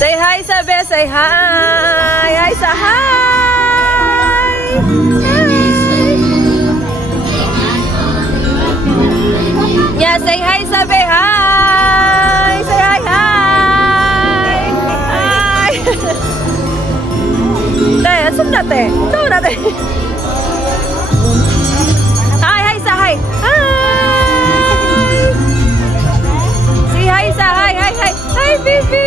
Say hi, Sabe. Say hi. Hi sa hi. Yeah, say hi, Sabe. Hi. Say hi, hi. Hi. Te, asam na te. Ito na te. Hi, hi sa hi. Hi. Say hi sa hi, hi, hi. Hi, baby.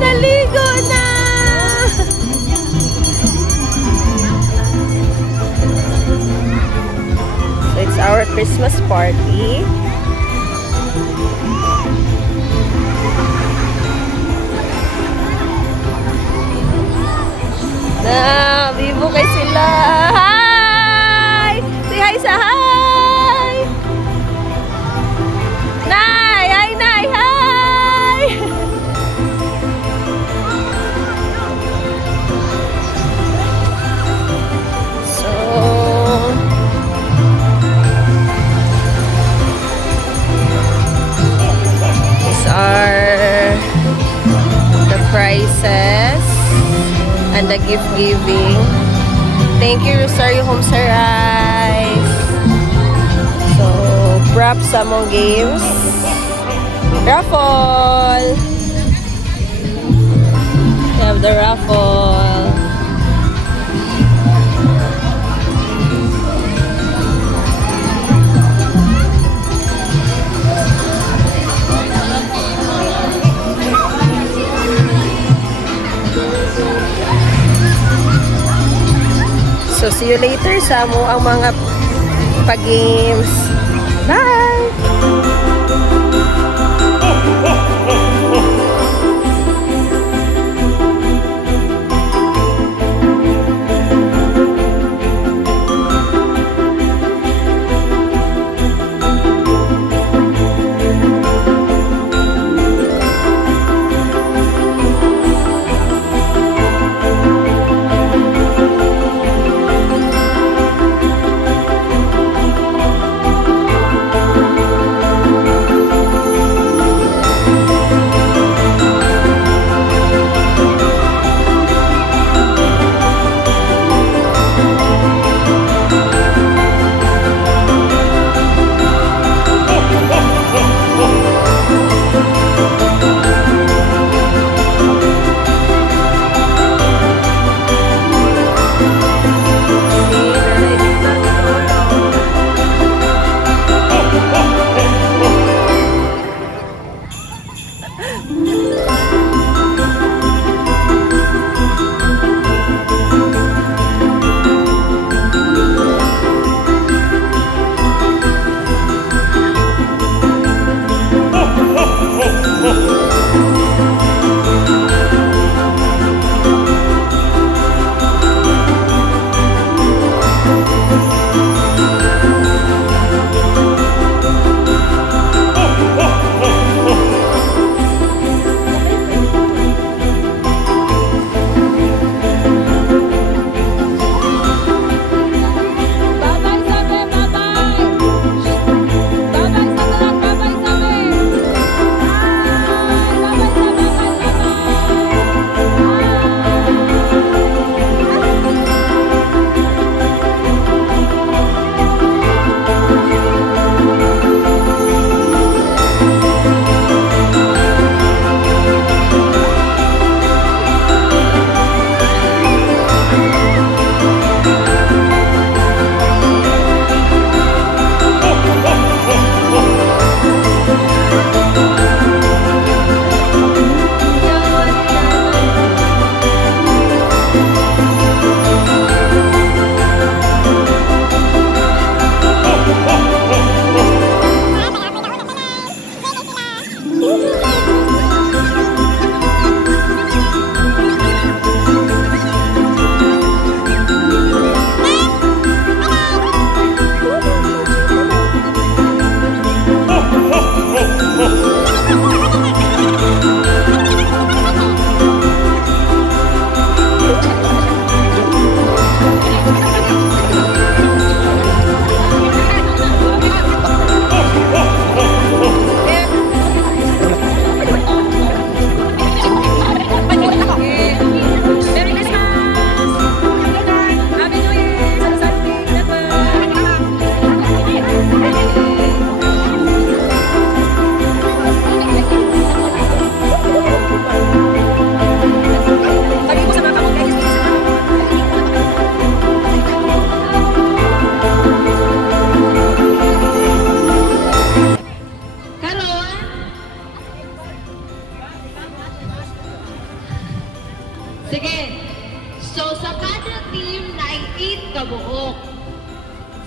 Naligo na. Christmas party. Na, bibo kay sila. Hi! Say hi sa hi! Nay! Hi, Nay! Hi! So, these are the prices and the gift giving. Thank you, Rosario Homes Arise. So, props among games. Raffle. We have the raffle. So, see you later sa mo ang mga pag-games. Bye!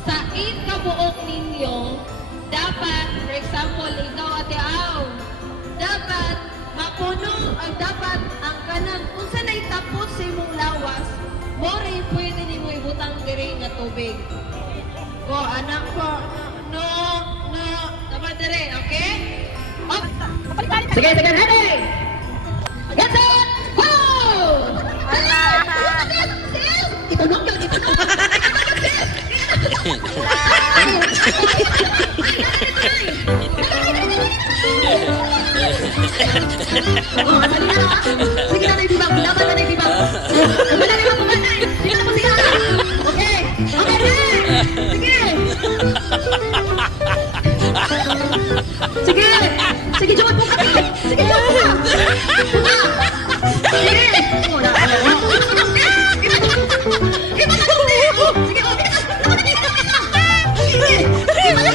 sa 8 kabuok ninyo, dapat, for example, ikaw Ate Aw, dapat mapuno ang dapat ang kanang kung saan ay tapos sa imong lawas, more pwede ni mo ibutang diri nga tubig. Ko, anak ko, no, dapat diri, okay? Up. Sige, ready! Get set! Go! Itulog yun, itulog! Oh, dali na. Sige na, Bibang. Laban na, Bibang. Madali mo, pumatay. Sige na po siya. Okay. Okay, sige. Sige. Sige, John, buka ka. Sige, John, buka. Buka. Sige. Oh, na. Iba na, sige. Sige, oh, bilis. Sige. Iba na,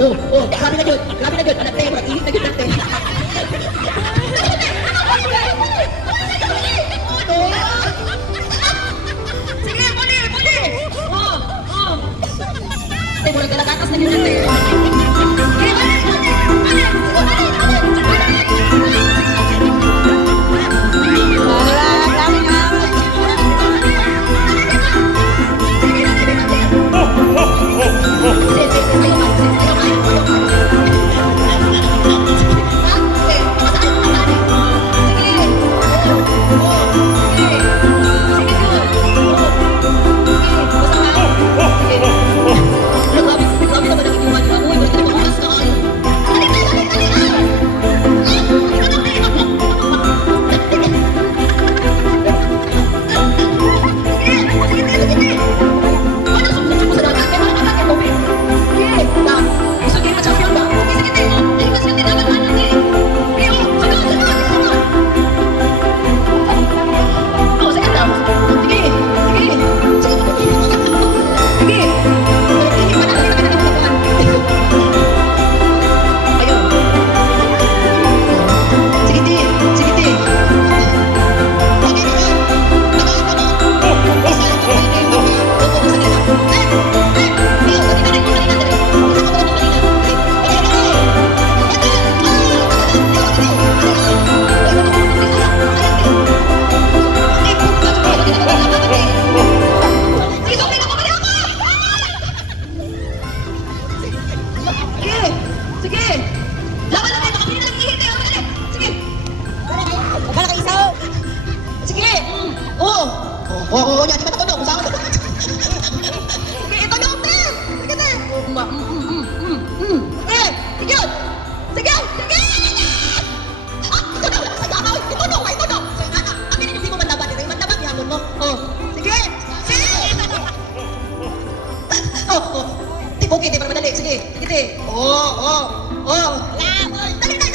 Oh, grabe na yun. Grabe na yun. Anak tayo, mag-ihit na yun natin. Sige, muli, muli. Oh. Tayo, muli, galagatas na yun natin. Sige, muli. Oo, yan, di ba natulog? Saan ko? Sige, itulog na! Sige na! Sige! Sige! Sige! Itulog! Itulog! Itulog! Amin hindi mo mataba dito. Yung mataba, biyamon mo. Oh, sige! Sige! Oh. Okay, di ba madali? Sige, sige. Oh. Dali! Dali, di ba?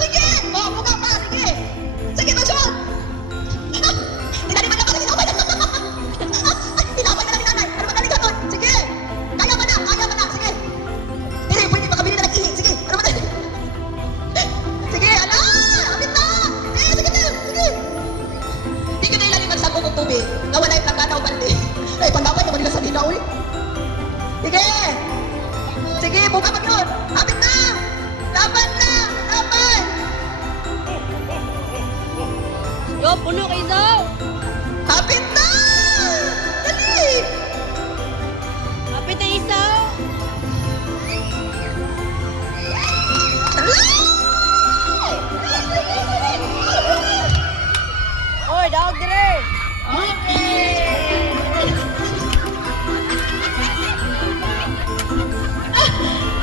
Sige! Oh, buka pa, sige! Sige, Tasyon! Tinaliman na kasi tinapay! Tinapay na lang ni nanay! Ano madali ka nun? Sige! Kaya mo na! Sige! Hindi, pwede makabili na nag-ihi! Sige! Ano madali? Sige! Ala! Abit na! Sige! Di ka na ilang magsagong ng tubig na wala yung plakana o bandi. Ay, pandapan naman nila sa dinaw eh! Sige! Sige! Buka mag yun! Abit na! Laban na! Laban! Yo, puno kayo daw. Hapit na! Dali! Kapit na isaw. Oy, daog dire. Okay!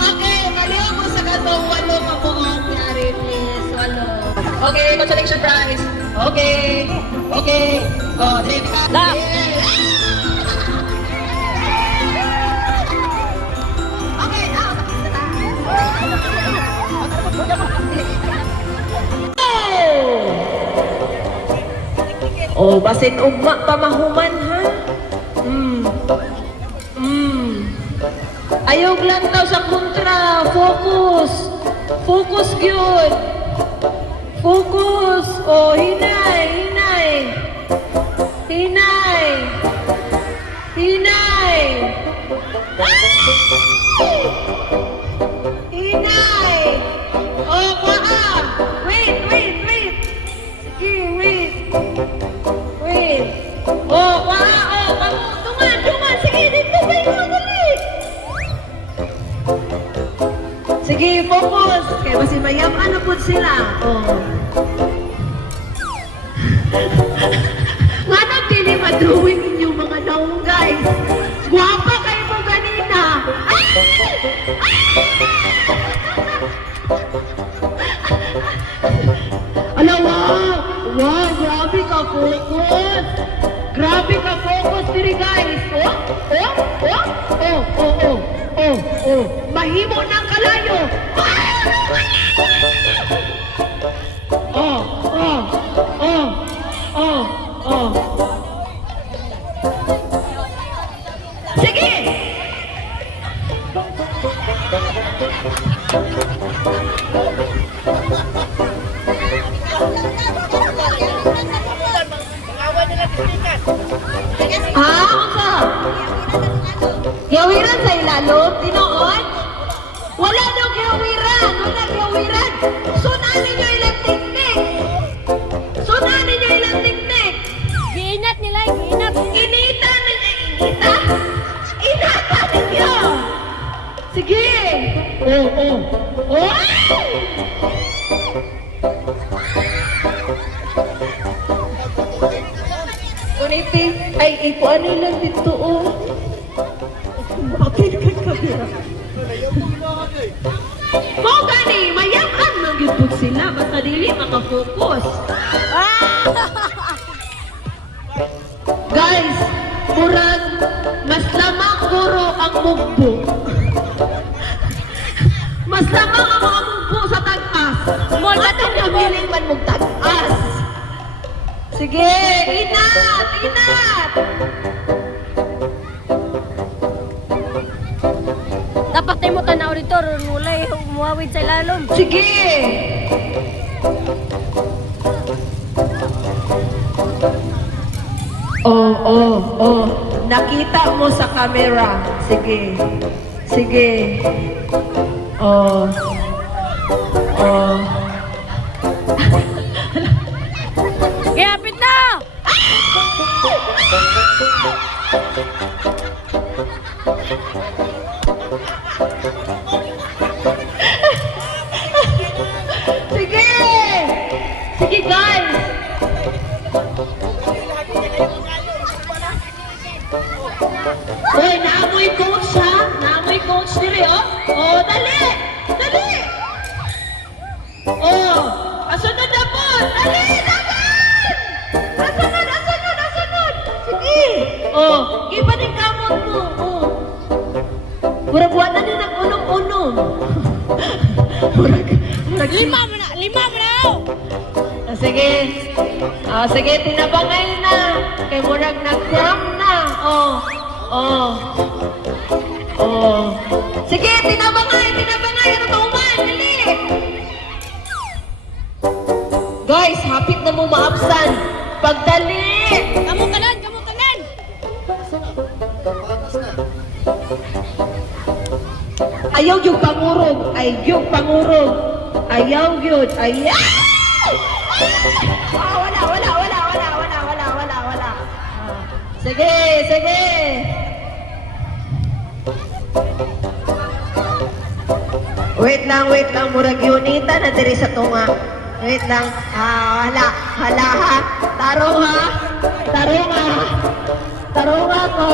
Okay, maliw mo sa katong walo ka po ang yari, please. Walo. Okay, consolation prize. Okay. Okay. Oh, dali ka. Da. Okay, now. Oh, basin ugma pamahuman ha. Ayog lang daw sa kontra. Focus. Focus gyud. Focus. Oh, hinay, hinay. Hinay. Hinay. Hinay. Oh, paa. Wait, wait, wait. Sige, wait. Wait. Oh, paa. Oh, tuman, tuman. Sige, dito kayo. Dali. Sige, focus. Kaya kasi mayam, ano po sila? Oh. Nga nagtili madrawing inyong mga naong guys. Guwapa kayo mo ganina. Ay! Ala, wow! Wow, grabe ka focus. Grabe ka focus diri guys. Oh, oh, oh, oh, oh, oh, oh, oh. Mahimo ng kalayo. Oh, oh, oh, oh, oh. Sige! Ha? Ano? Gawiran sa ilalom? Tinoon? Wala daw gawiran! Wala gawiran! Sunan ninyo ilang teknik! Sunan ninyo ilang teknik! Giinat nila, giinat. Inita ninyo! Inita? Inata ninyo! Sige! Oh, oh! Oh! Uniti, ay ikuan nila dito oh. Bakit ka kamera? Mo gani, mayakan nang gipod sila basta dili maka-focus. Guys, murag mas lamang guro ang mugbo. Mas lamang ang mga mugbo sa tag-as. Mo atong kabiling man mug tag-as. Sige, inat, inat. Dapat tayo mo tanaw dito, mulay umuawid sa ilalom. Sige. Oh, oh, oh. Nakita mo sa camera. Sige. Sige. Oh. Oh. Gapit na! Sige! Sige guys! Uy, naamoy coach ha? Naamoy coach diri oh? Oh, dali! Dali! Oh! Asunod na po! Dali! Dagan! Asunod! Asunod! Asunod! Sige! Oh! Iba din kamot mo! Oh! Murag wala din ang unom-unom! Murag... Lima mo na! Lima mo na! Sige. Sige, tinabangay na. Kay murag nag-cramp na. Oh. Oh. Oh. Sige, tinabangay, tinabangay. Ano ba uman? Dali. Guys, hapit na mo maabsan. Pagdali. Kamu kanan! Kamu kanan! Ayaw yung pangurog. Ayaw pangurog. Ayaw yun. Ayaw! Ah, wala, wala, wala, wala, wala, wala, wala, wala. Sige, sige. Wait lang, murag unita na diri sa tunga. Wait lang. Hala, hala ha. Tarong ha. Tarong ha. Tarong ako.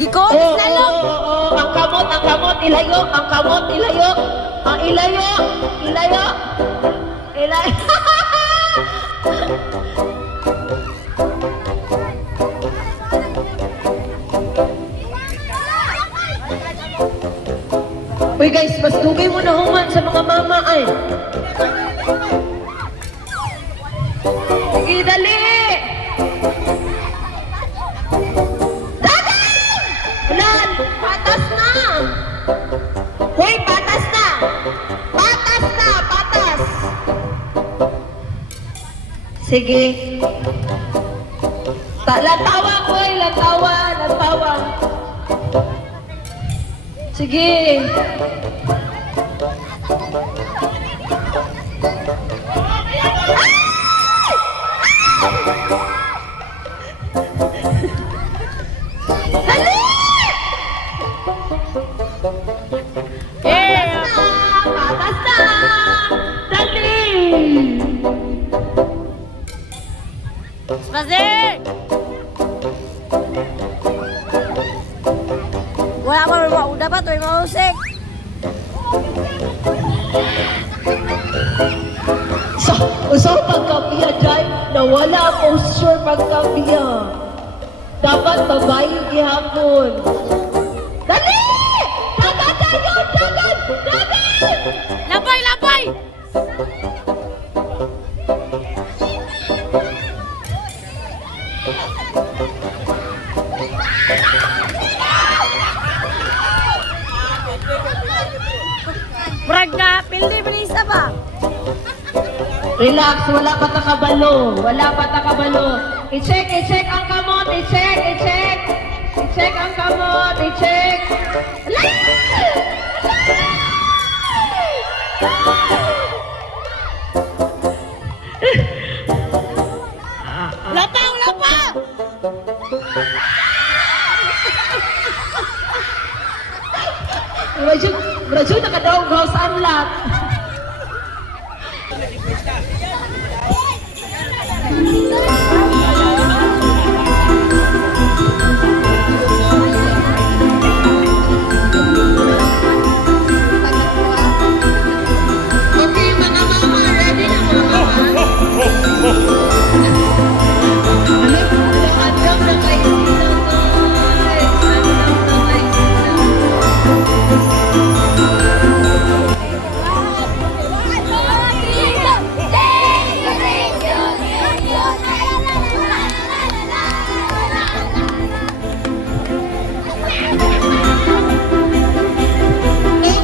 Gikot! Oh, Ilalom! oh, oh, ang kamot, ilayo, ang kamot, ilayo. Ang ilayo, ilayo. Ilayo. Uy guys, mas dugay mo na human sa mga mama ay. Sige, dali! Dali! Ulan, patas na! Hoy, patas na! Patas na, patas! Sige. Lantawa, hoy, lantawa, lantawa. Sige. Dali! Eh! Patas na! Dali! Spazer! Wala pa rin mauda pa, ito yung mausik. Usaw pagkapiya dyan, nawala ang posture pagkapiya. Dapat babae gihapon. Dali! Dagat tayo! Dagat! Dagat! Labay, labay! Brag na, pildi binisa ba? Relax, wala pa ta kabalo. Wala pa ta kabalo. I-check, i-check ang kamot. I-check, i-check. I-check ang kamot. I-check. Wala pa, wala pa! Radyo nakadaong house unlock. Okay, mga mama, ready na mga mama? Handang na kayo sila, guys. Handang na kayo sila.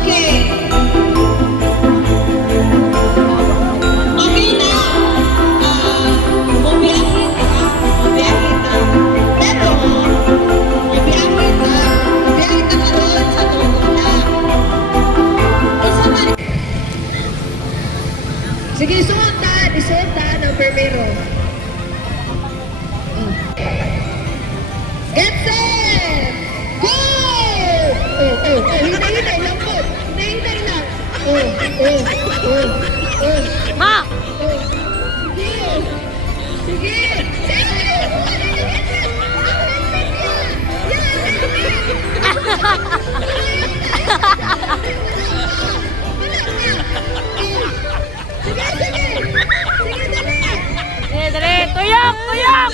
Okay. Okay na. Mabiyakin ka. Mabiyakin ka. Pero, mabiyakin ka. Mabiyakin ka ka doon sa tulog na. Sige, isuot na. Isuot na ng permero. Get set! Go! Hinay-hinay lang po. Hinay-hinay lang. Ma! Sige! Sige! Dali, dali! Tuyok! Tuyok!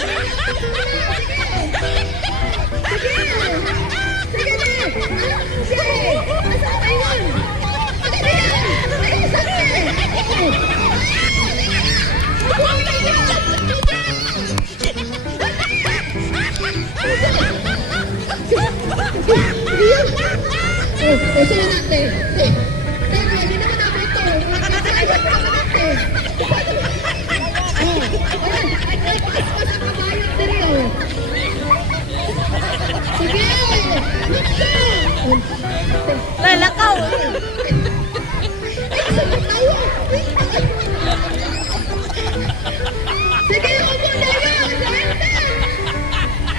Sino natin? Teka, hindi naman ako ito. Ayun naman natin. Sige! Lalakaw! Sige, upo na yun!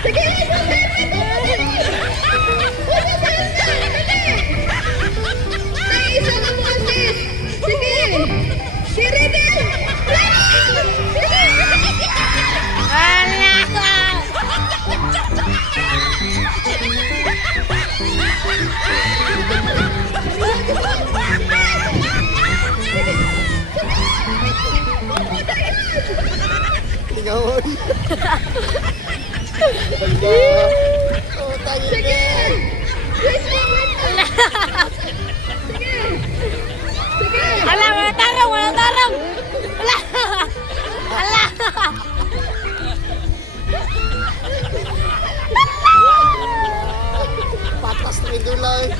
Sige, upo na yun! Upo na yun! Naon. Oh, tayo Sige! na. Wait lang, wait lang! Sige! Sige! Ala, wala tarong, wala tarong. Ala. Ala. Patas na rin lang.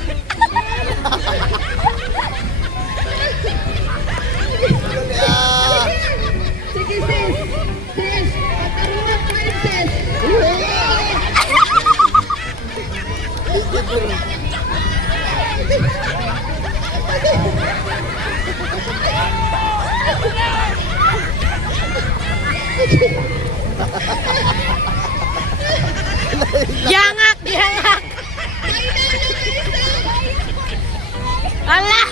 Sige, sis! Sis! Katarungan princess! Yangak, yangak. Ala.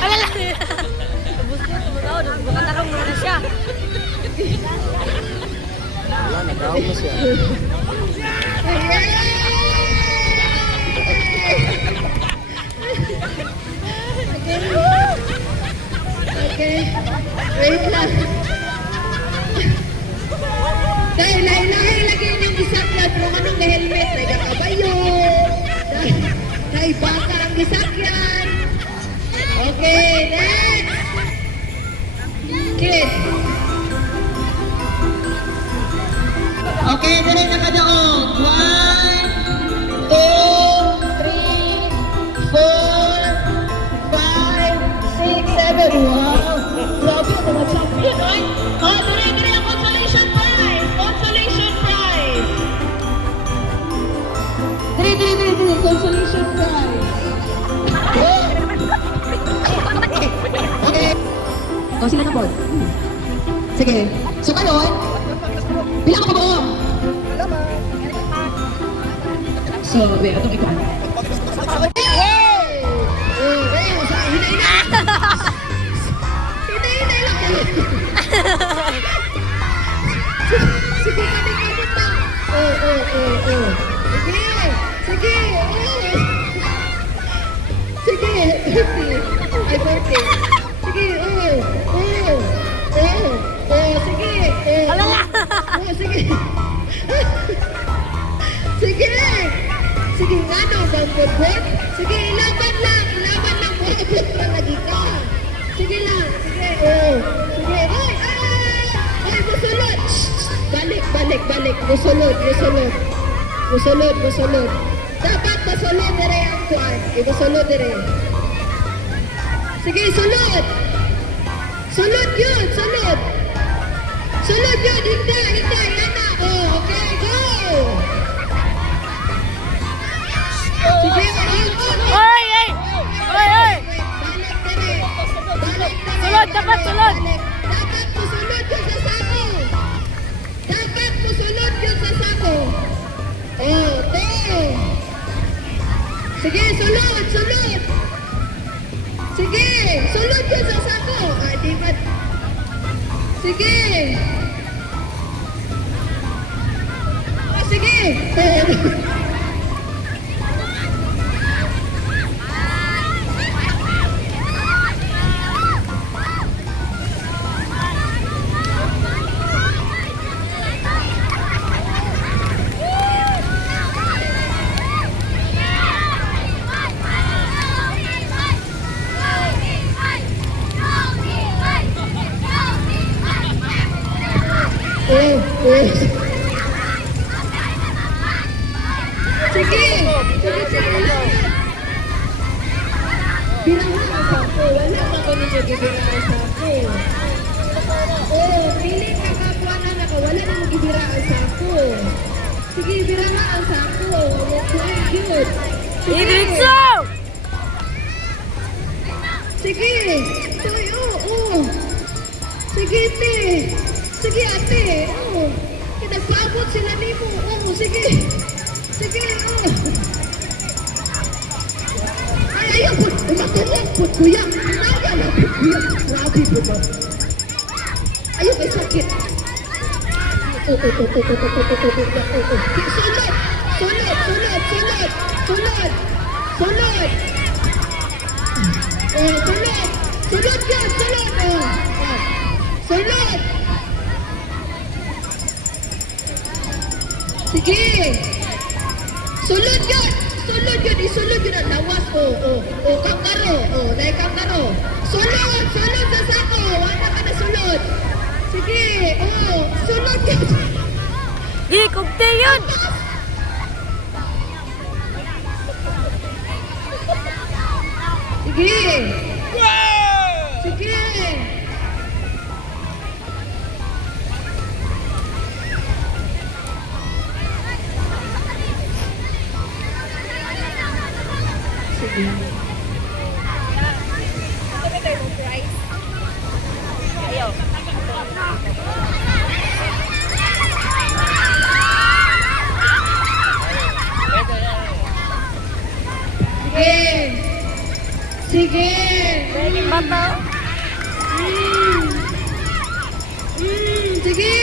Ala lang. Ubus ko, tumutaw. Nagbukatarong na siya. Wala, nag-out na siya. Okay. Wait lang. Dahil lahi-lahi lagi niyong isakyan kung anong may helmet. Nagkakabayo. Dahil baka ang isakyan. Okay, next. Kid. Okay, dali na kadaog. 1, 2, 3, 4, 5, 6, 7. Wow! Grabe ang mga champion, oy! Oh, dali ang consolation prize! Consolation prize! Dali, consolation prize! Okay. O, sila na po. Sige. So, karon, bilang ako buo. So, wait, itong ikaw. Hey! Hinay-hinay lang kayo. Sige, kamot lang. Oh. Sige. Sige, 30. Ay, 40. Sige, sige. Alala. Sige. Sige nga no, bambot. Sige, ilaban lang. Buhabot na lagi ka. Sige lang. Sige. Ay, musulod. Balik. Musulod. Dapat masulod dire ang kuwan. Musulod dire. Sige, sulod. Sulod yun. Hintay. Yana. Oh, okay, go. Sige, Oy. Balik. Sulod, dapat sulod. Dapat musulod yun sa sako. Oh, sige, sulod. Sige, sulod yun sa sako. Di ba? Sige. Sige. Sige. Bilangan ang sako. Wala na ko ninyo gibilang ang sako. Pili ka kapwa na nakawala na mo gibilang ang sako. Sige, bilangan ang sako. Good. Idritso. Sige. Sige, te. Sige, ate. Kinagpaabot sila ni mo. Sige. Ay, ayaw po. Matulog po, kuya. Ayaw na po, kuya. Grabe po ba? Ayaw, may sakit. Sunod. Sunod yan. Sunod. Sige. Sulod yun. Sulod yun. Isulod yun ang lawas. Kanggaro. Dahil kanggaro. Sulod. Sulod sa sako. Wala ka na sulod. Sige. Sulod yun. Di, kumte yun. Sige. Sige. Sige. Sige. Sige. Bato. Sige.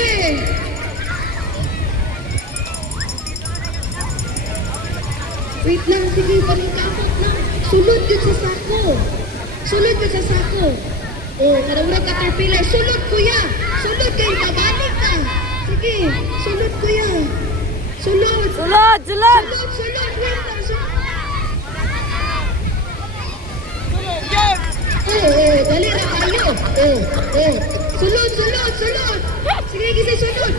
Wait lang, sige, paningkamot lang. Sulod yun sa sako. Sulod yun sa sako. Karang caterpillar. Sulod, kuya. Sulod kayo, babalik ka. Sige, sulod, kuya. Sulod. Sulod, sulod. Sulod, wait lang, sulod. Dali na kayo. Sulod. Sige, gisay, sulod.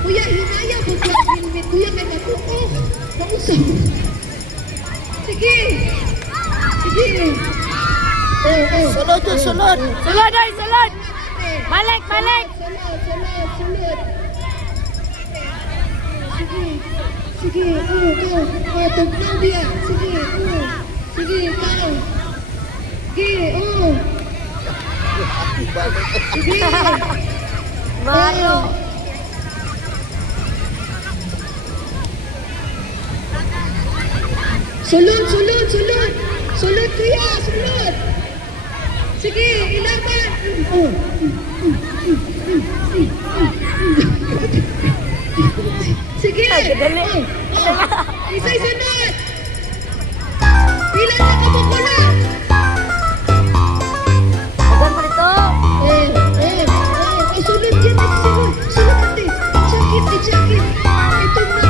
Kuya, hinaya po siya. Helmet, kuya, may matuko. Mausap. Sige. Sulod yun, sulod. Sulod, ay, sulod. Balik. Sulod. Sige, go. Tugnaw dia. Sige, ikaw. Sige, Maro. Sulod. Sulod, kuya, sulod. Sige, ilaban. Sige. Dali. Isa'y sunod. Pila na kamukula. Agan mo dito. Sulod yan, sulod. Sulod ate. Jakit. Ito na.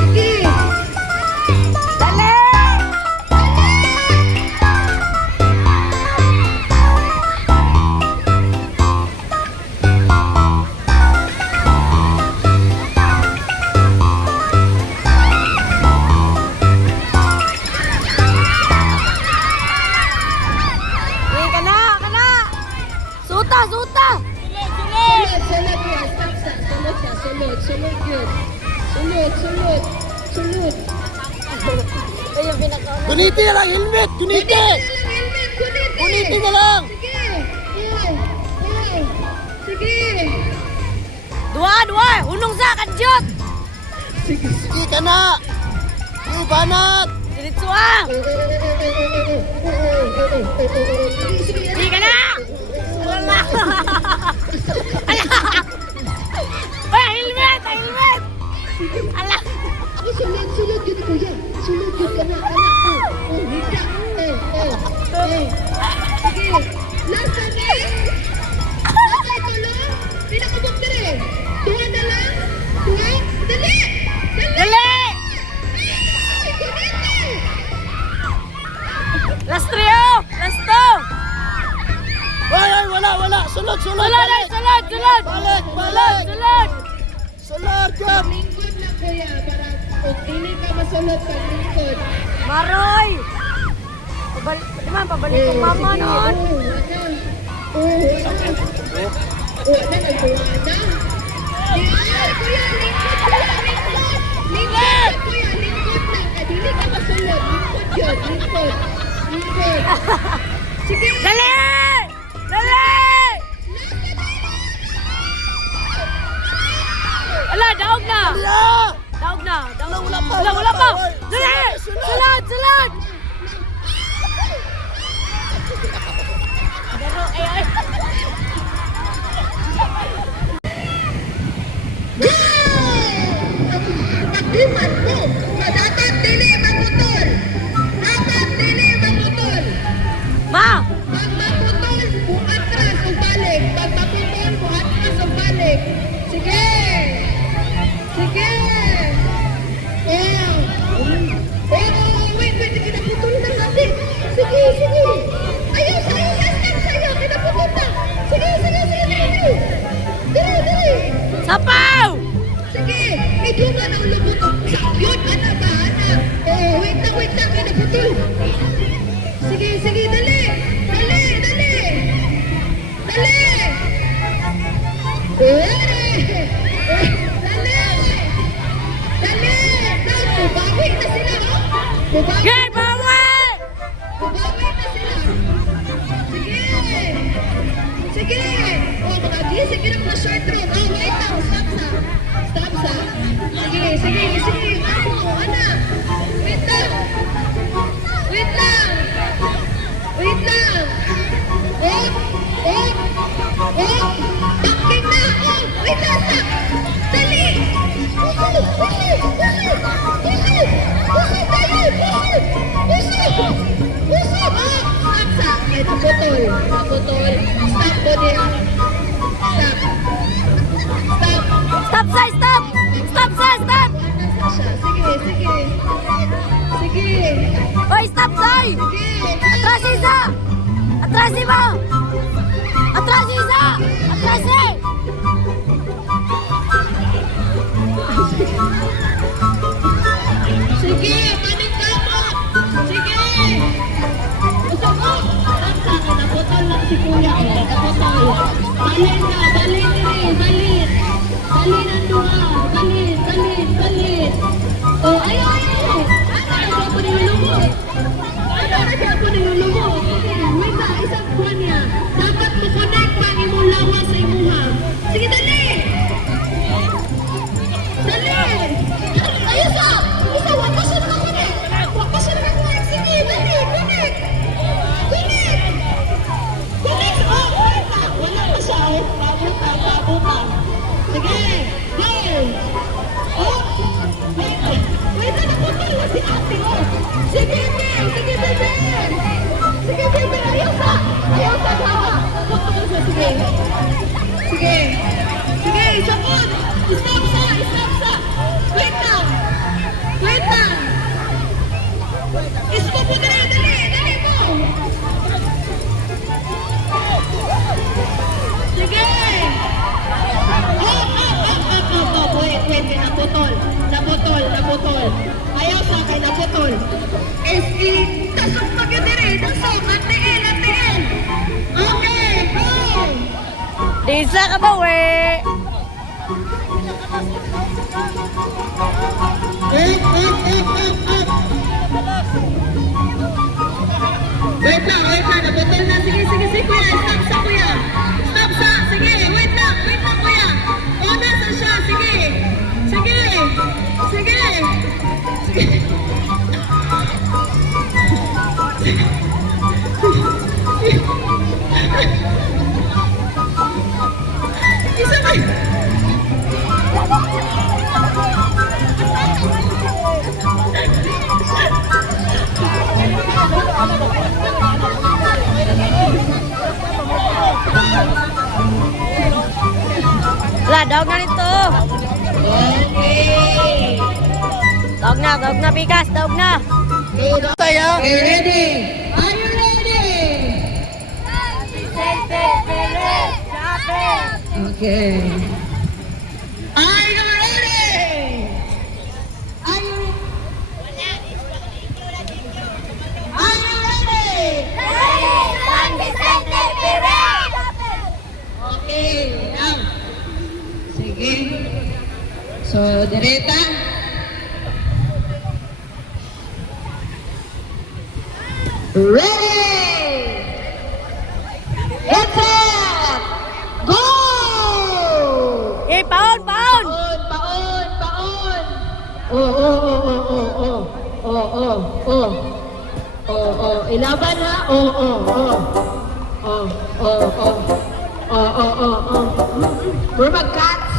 Sige. Dali. Uy, kana. Suta. Sulod yan. Stop. Sulod yun. Sulod. Ay, yung pinakauna. Guniti na lang, helmet. Guniti. Guniti na lang. Sige. Dua. Unong sa kadyot. Sige ka na. Sige, banat. Diretso ah. Di ka na. Wala. Ala. Ay, helmet. Ala. Sulod yun kuya. Sulod yun ka na. Hita. Sige. Last again. Okay, tulong. Pinakabok na rin. Tuwa na lang. Tuwa. Dali. Dali. Last trio. Last two. Ay, wala. Sulod. Sulod. Balik. Sulod, Jam. Lingkod na kuya. Para kung hindi ka masulod pag lingkod. Maroy. Pabalik kong mama noon. Wala na. Nagbuha na. Kuya, lingkod, kuya, lingkod na. Hindi ka masulod. Lingkod. Sige. Dali. Ala, daog na. Wala pa. Dali. Sulod. Pero, ay. Pagdiman mo. Dapat dili magputol. Ma. Pag maputol, buatras o balik. Pag maputol, buatras o balik. Sige. may dunga na ulo mo to. Yun, anak ba, anak? Oh, wait lang, inaputol. Sige, dali. Dali. Dali. Bubawi na sila, oh. Bubawi na sila. Sige. Oh, mga gising yun ang mga short road. Oh, wait lang. Stop sa. Sige. Ako, anak. Wait lang. Oh. Bakit na. Oh, wait lang. Stop. Dali. Pusi. Oh, stop sa. Ay, naputol. Stop po niya. Stop. Stop, Sai, stop! Sige. Hoy, stop, Sai! Atras isa! Atrasin mo! Atras isa! Atrasin! Sige, panik ka mo! Sige! Gusto mo? Ang sa akin, naputol lang si Kuya. Naputol. Balin na, balin diri, balin. Balin ang duha. Balin. Oh, ayaw. Ano na siya po nilulungo? Wait na, isang buwan niya. Dapat mo connect pa imong lawas sa imuha. Sige, dali! Ayos ah! Isa, wakas na connect! Sige, dali, connect! Connect! Oh, wala pa siya. Pabuta. Sige, go! Oh! Wait na, naputol na si ate, oh! Sige, bebe! Ayaw sa hawa! Naputol siya, sige! Sabon! Stop sa! Wait lang! Ispo po dali mo! Sige! Oh, wait, naputol. Ayaw sa akin, naputol. Tasok mag yun dire, tasok, atiin. Okay, go! Disa ka ba, we? Wait lang, naputol na. Sige, kuya, stop sa, sige, wait lang, kuya. O, nasa siya, sige. Isa ba? Lah, daog na nito. Okay. Daog na, Pikas, daog na. Tayo. Are you ready? Okay. Are you ready? Okay. Now. Sige. So, direta. Ready! It's up! Go! Eh, paon! Paon! Ilaban ha? We're mag-cats.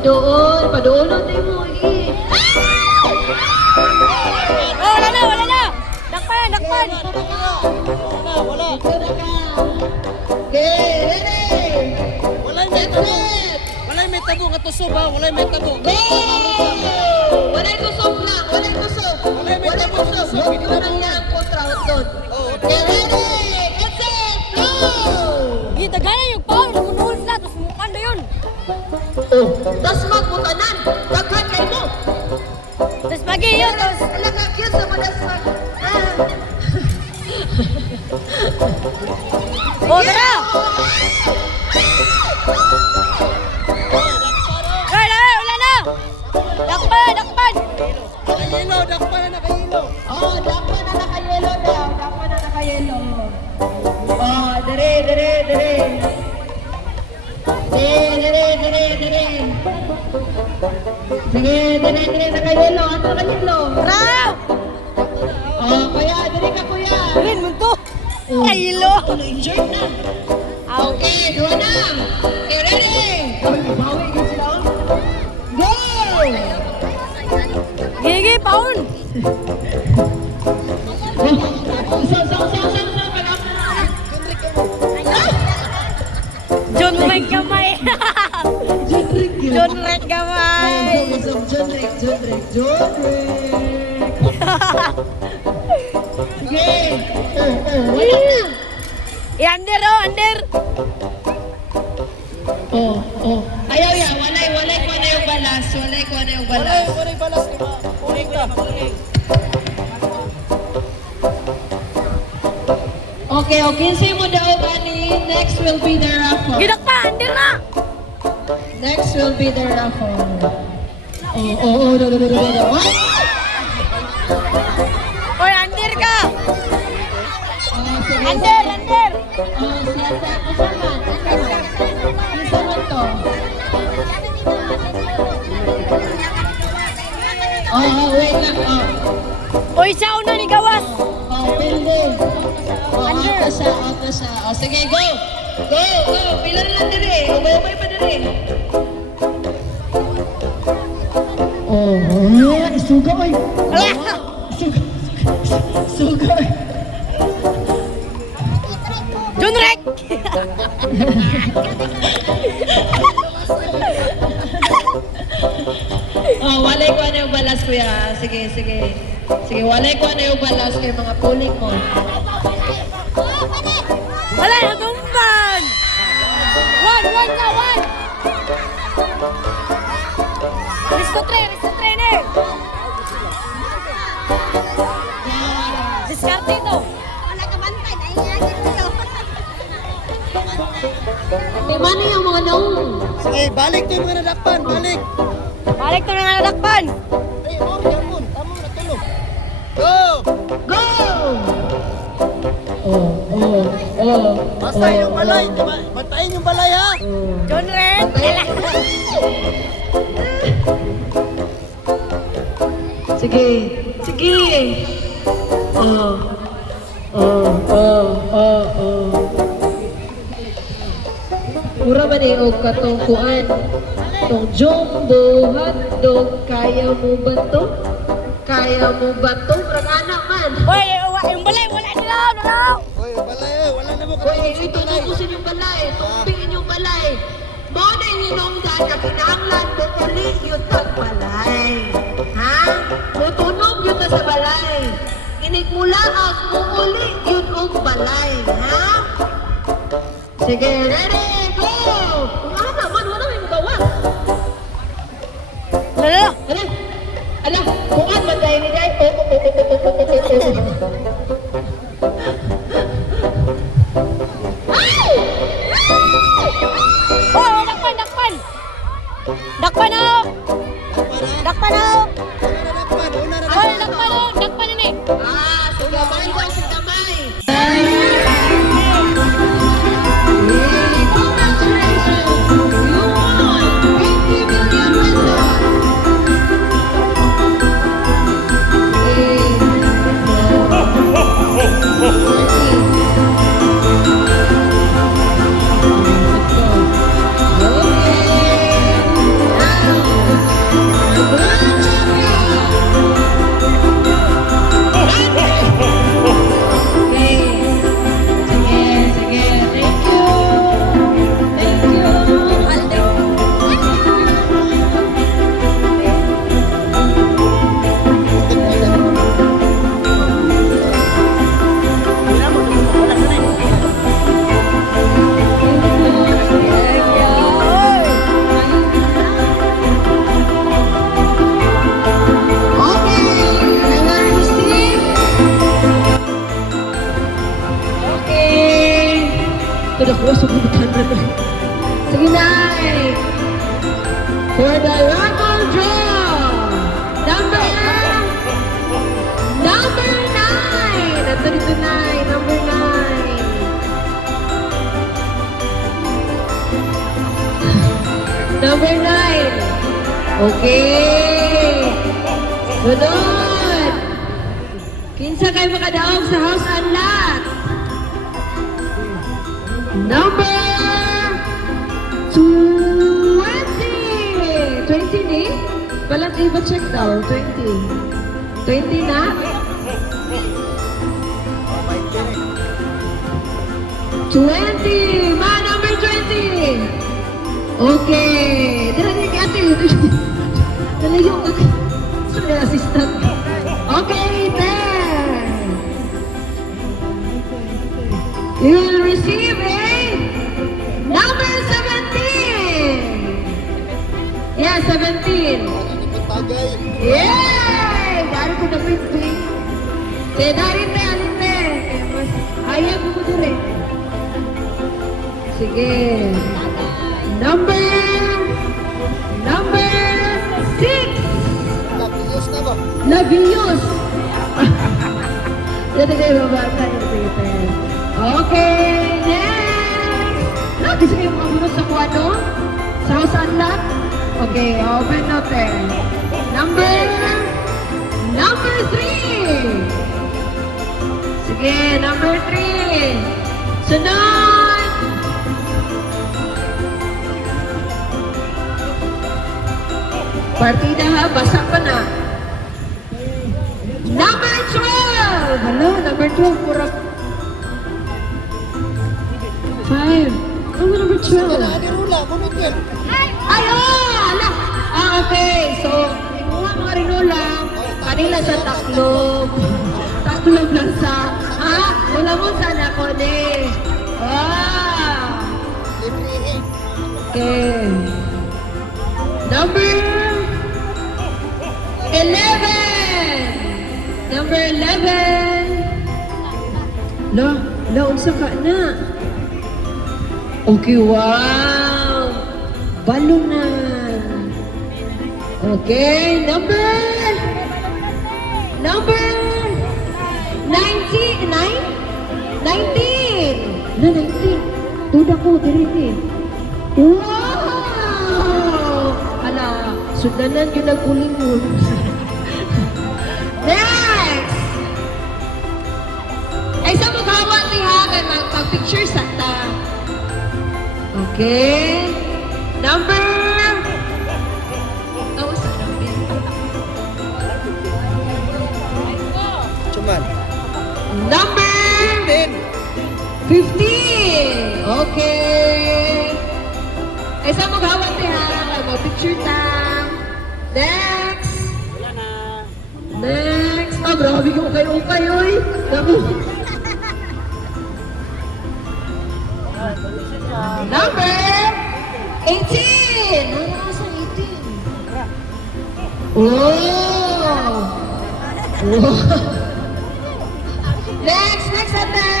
Doon. Padoon tayo mo. Oh, wala na! Dakpan! Wala. Okay, ready? Walay may tabo nga tusog ba? Walay may tabo. Go! Walay tusok lang. Walay may tabo sa tusog. Huwag ko nang yan kontra doon. Okay, ready? It's up! Go! Gitagana yung paon, namunuhol sila, tapos mukhan na yun. Oh, tas magbutanan. Daghan kay mo. Tapos pagi yun, tapos... Alam na, cute sa mga dasmag. Oh, tara! Ay, wala na! Dakpan, dakpan! Nakayelo, dakpan, nakayelo. Oh, dapa na nakayelo daw. Dapa na nakayelo. Oh, dire. Dire. Sige, dire, nakayelo. Ano nakayelo? Tara! Oh, kuya, dire ka kuya. Rin mo to! Aylo! Enjoy na. Okay, dua na. Okay, ready? Bawi ka sila. Go! Gigi, paun! John Rek kamay! John Rek kamay! Under oh, under! Ayaw ya, walay ko na yung balas. Walay ko na yung balas. Walay balas, di ba? Uling ka. Okay, say mo daw, Gani. Next will be the raffle. Gidak pa, under na! Next will be the raffle. No. Oy, under ka! Sige. Under! Isa man to. Wait lang. Oy, siya una ni Gawas! Building. Out na siya. Sige, go. Pila na lang dire. Ubay pa dire. Suga oy. Wala! Suga. John Rek! Walay ko na yung balas kuya. Sige. Walay ko na yung balas kay mga puling mo. Wala, natumban! One na, one! Risto tre, ne! Diskarte ito! Wala ka bantay, naiingagin mo daw. Mano yung mga naong? Sige, balik to yung mga nadakpan, balik. Balik to na nadakpan! Ay, Ramon, tama na tulog. Go! Go! Basahin yung balay, bantayin yung balay ha. John Rek! Sige. Mura ba ni og katong kuan? Tong jumbo hotdog, kaya mo ba to? Murag anak man. Oy, yung balay, wala nila! Oy, balay wala na mo Uy, ito tutusin yung balay. Tumpingin yung balay. Mao na hinungdan ka kinahanglan mo uli yun ang balay. Ha? Mutunog yun na sa balay. Inig ang mo uli yun ang balay. Ha? Sige, ready, go! Kung ano naman, wala may magawas. Lalo! Kung ano man tayo ni Day. Oh, dakpan! Dakpan na! Dakpan na! Una na Oy, dakpan na ni! Sige, balik si Tamay. Congratulations! for the raffle draw. Number 9. Ito dito 9. Number 9. Number 9. Okay. Sunod. Kinsa kayo makadaog sa house unlock? Number 20. 20 ni? Balat iba check daw. 20. 20 na? 20. Ma, number 20. Okay. Dala niya ate. Nalayo ka. Sa mga assistant. Okay, 10. You will receive a number 17. Yeah, 17. Tagay. Yay! Dari ko na pinpin. Kaya dari te, alin te. Ayaw ko ko dure. Sige. Number 6. Tapos na ba? Labios. Dito kayo babasa yung sige. Okay, next. Lagi sa kayo mga sa kuwano? Sa house unlock? Okay, open natin. Number 3. Sige, number 3. Sunod. Partida ha, basa pa na. Number 12. Hello, number 12. Pura. 5. Ano number 12? Wala, di rula. Bunot yan. Ay, oh! Ala! Okay. So, imuha mga rinulang. Kanila sa taklob. Taklob lang sa... Ha? Wala mo sana ko, ne. Ah! Libre. Okay. Number 11. Number 11. Lo, unsa ka na? Okay, wow. Balunan. Okay, number 19. 19? Na, 19. Duda ko, diri. Wow! Ala, sundanan yun nagkulingon. Next! Ay, sa maghawa ni ha, kay mag-picture sa ta. Okay. Number... Oh, sa number. Cuman. Number 15. Okay. Ay, sa maghawa ni ha, kay mag-picture ta. Next! Next! Ah, grabe ko kayo oy. Naku. Number 18! Ano sa 18? Oh! Oh! Next! Next ate!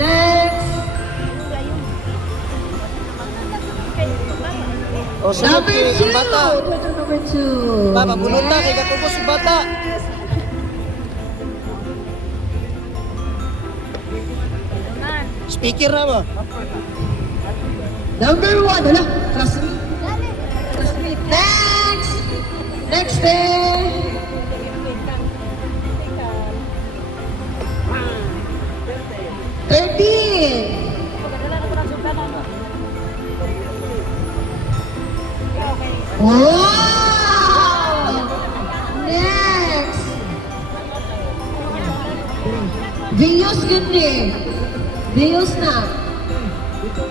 Next! O, sunod Number yung 2! bata. Number 2. Baba, bunot na. Kaya katubos yung bata. Speaker na ba? Number 1. Hala, classmate. Classmate. Next! Next day! Wow! Next! Viyos gini. Viyos na.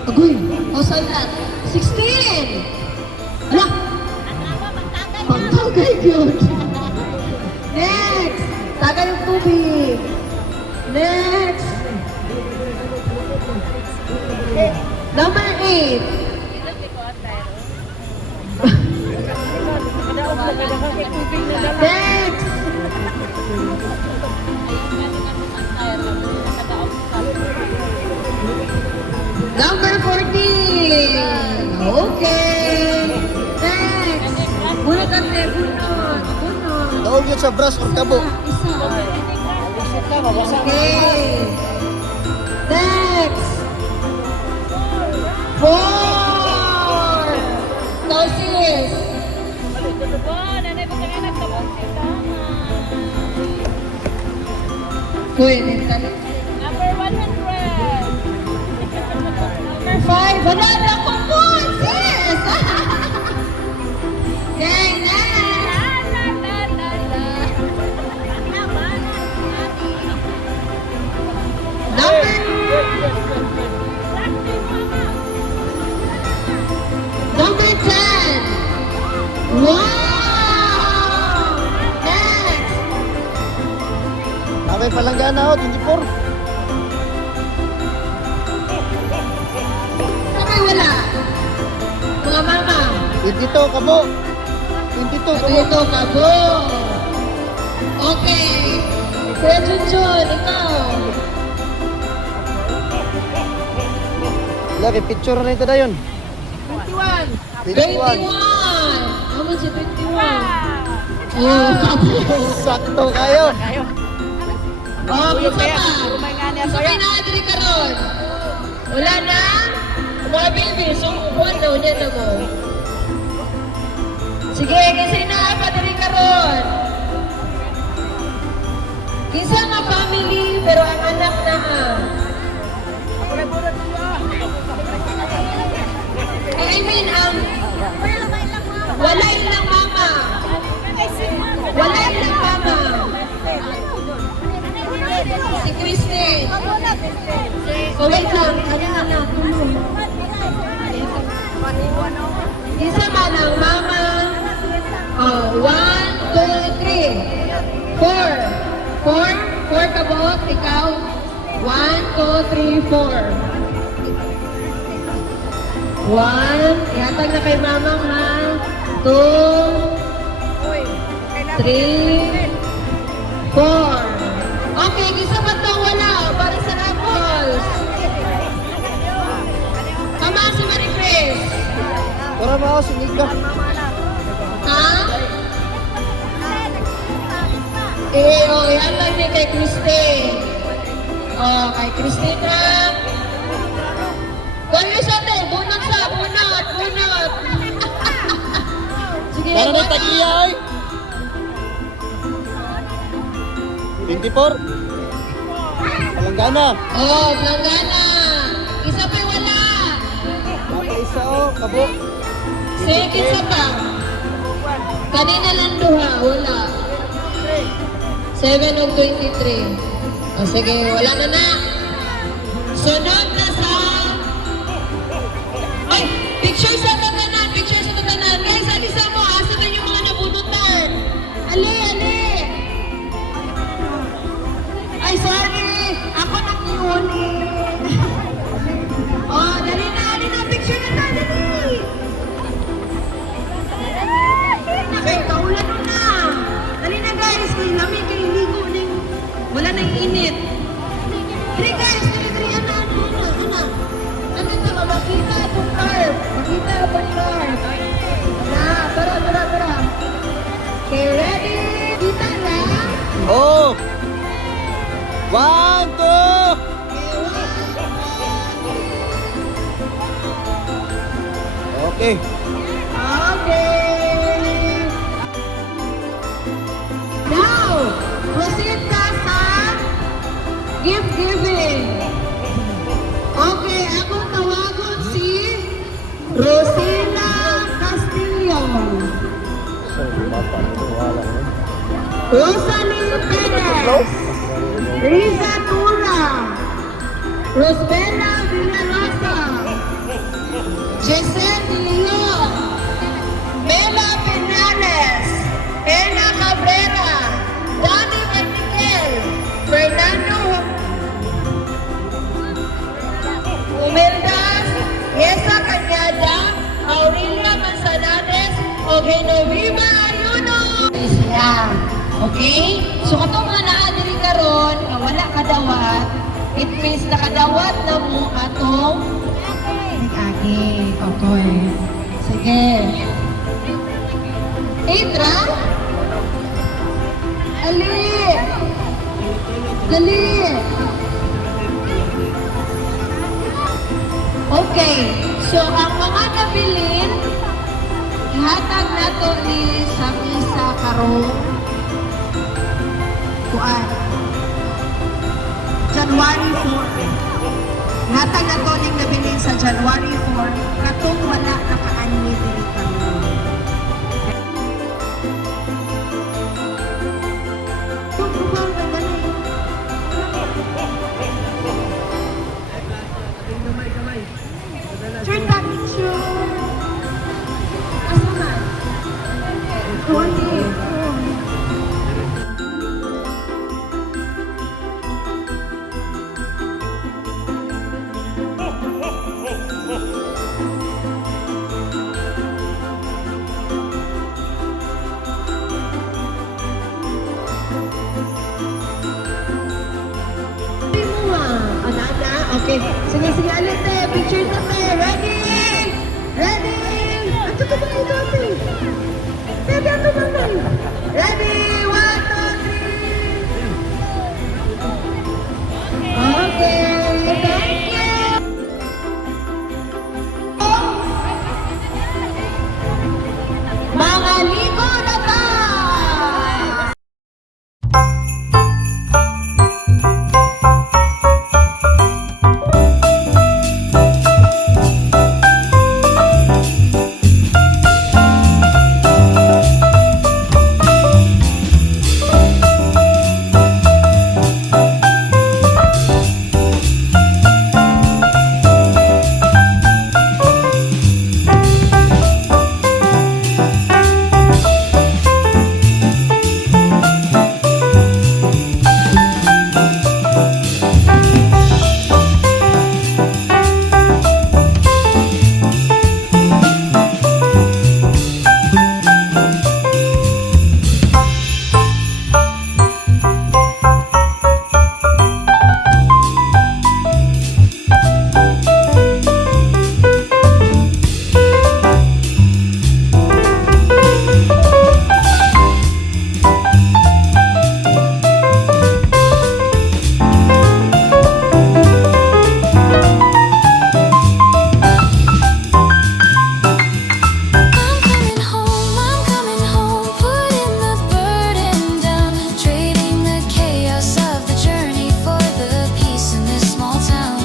Agoy, howsay na? 16! Ala! Pagtagay yun. Next! Tagay yung tubig. Next! Number 8. Next! Number 14. Daog yun sa brass or kabo. Isa. Isip ka, mabasa ka. Okay. Next. 4. Tarsis. Pwede tali. Number 100. Number 5. Wala na ko po, sis. Okay, next. Number 10. Wow! Next. Nakay palanggana ho, 24. Sabay wala. Mga mama. 22, kabo. 22, kabo. Ito, kabo. Okay. Kuya Junjun, ikaw. Lagi, picture na ito na yun. 21. 21. Naman si 21. Oh, kabo. Sakto kayo. Oh, isa pa. Isa pa inaadri ka ron. Wala na? Mga baby, so kukuhan daw niya na mo. Sige, kasi inaapadri ka ron. Isa nga family, pero ang anak na I mean, wala ilang mama. Wala ilang mama. Si Christine. Oh, wait lang. Ano na, tulong. Isa man ang mama. Oh, 1, 2, 3. 4. 4 kabot. Ikaw. 1, 2, 3, 4. 1. Ihatag na kay mamang ha. 2, 3, 4. Okay, isa pa ito wala. Para sa apples. Tama si Marie Chris. Para mo ako, sinig ka. Ha? Ihatag niya kay Christine. Oh, kay Christine ha. Gawin sa ito. Bunot sa, bunot. Sige, Para may bunot. tagiya, oy. 24. Palanggana. Oh, Blanggana. Isa pa wala. Napa isa o, kabo. Sige, isa pa. Kanina lang duha, wala. 7 of 23. Oh, sige, wala na na. Sunod na sa... Ay, picture sa tatanan, picture sa tatanan. Guys, alisa mo, asa na yung mga nabunutan. Ali. Ay, sorry. Ako nakiuli. Oh, dali na. Picture na na, dali. Nakay, kaulan mo na. Dali na, guys. Kay lamig, kay ligo. Wala nang init. Dali, guys. Dali. Ano. Ano na, makita itong carp. Makita itong carp. Tara. Okay, ready? Kita na. Oh! 1, 2! Okay. Okay. Now, proceed ka sa gift giving. Okay, akong tawagon si Rosina Castillo. Rosalie Perez. Riza Tura. Rosbella Villarosa. Giselle De Leon. Mela Pinales. Ena Cabrera. Dani Matiquel. Fernando Humildas. Yesa Cañada. Aurelia Manzanares. O Genoveva Ayuno. Okay? So katong mga naadiri karon nga wala kadawat, it means nakadawat na mo atong nag-agi. Okay. Sige. Idra? Dali! Okay, so ang mga nabilin, ihatag na to ni sa isa karong kuan. January 4. Ihatag na to ning nabilin sa January 4 katong wala nakaanmi diri karon. Turn back to Asaman. Ana-ana, okay. Sige, sige, alit eh. Picture na te. Ready? Ready? Ato ka ba ito, ate? Ready, ato ba ate? Ready? 1, 2, 3. Okay. Thank you. Mga ligo na ta! I'm coming home, putting the burden down, trading the chaos of the journey for the peace in this small town.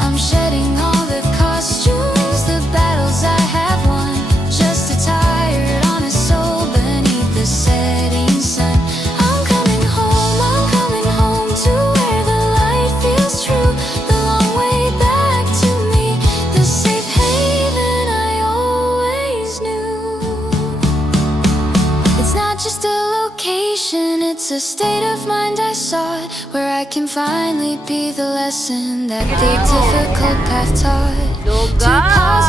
I'm shedding all the costumes, the battles I have won, just a tired, honest soul beneath the setting sun. I'm coming home to where the light feels true, the long way back to me, the safe haven I always knew. It's not just a location, it's a state of mind I sought, where I can finally be the lesson that the difficult path taught. To pause